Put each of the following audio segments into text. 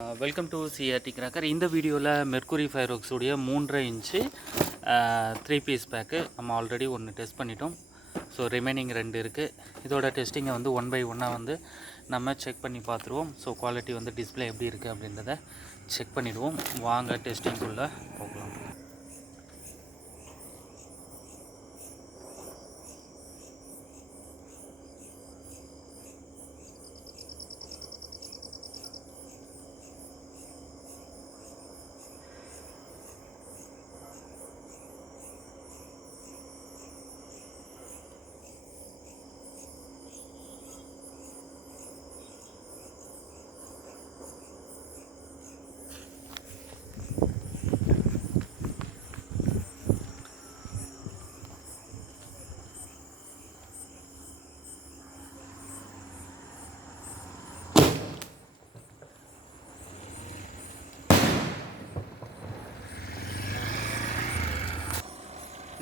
Welcome to CRT cracker. இந்த வீடியோவில் mercury ஃபயர்வொர்க்ஸ் உடைய 3.5 இன்ச்சு 3 பீஸ் பேக்கு நம்ம ஆல்ரெடி ஒன்று டெஸ்ட் பண்ணிட்டோம். ஸோ ரிமைனிங் 2 இருக்குது. இதோட டெஸ்டிங்கை வந்து 1 by 1 வந்து நம்ம செக் பண்ணி பார்த்துருவோம். ஸோ குவாலிட்டி வந்து டிஸ்பிளே எப்படி இருக்குது அப்படின்றத செக் பண்ணிவிடுவோம். வாங்க டெஸ்டிங்குள்ளே போகலாம்.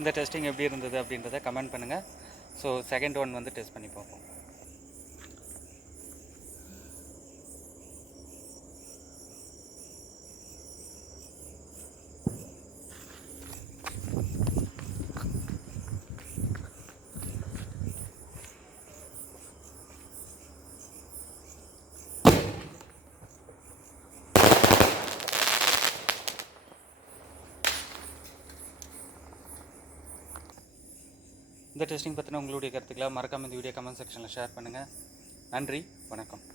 இந்த டெஸ்டிங் எப்படி இருந்தது அப்படின்றத கமெண்ட் பண்ணுங்கள். ஸோ செகண்ட் ஒன் வந்து டெஸ்ட் பண்ணி பார்ப்போம். இந்த டெஸ்டிங் பற்றின உங்களுடைய கருத்துக்களை மறக்காமல் இந்த வீடியோ கமெண்ட் செக்ஷனில் ஷேர் பண்ணுங்கள். நன்றி, வணக்கம்.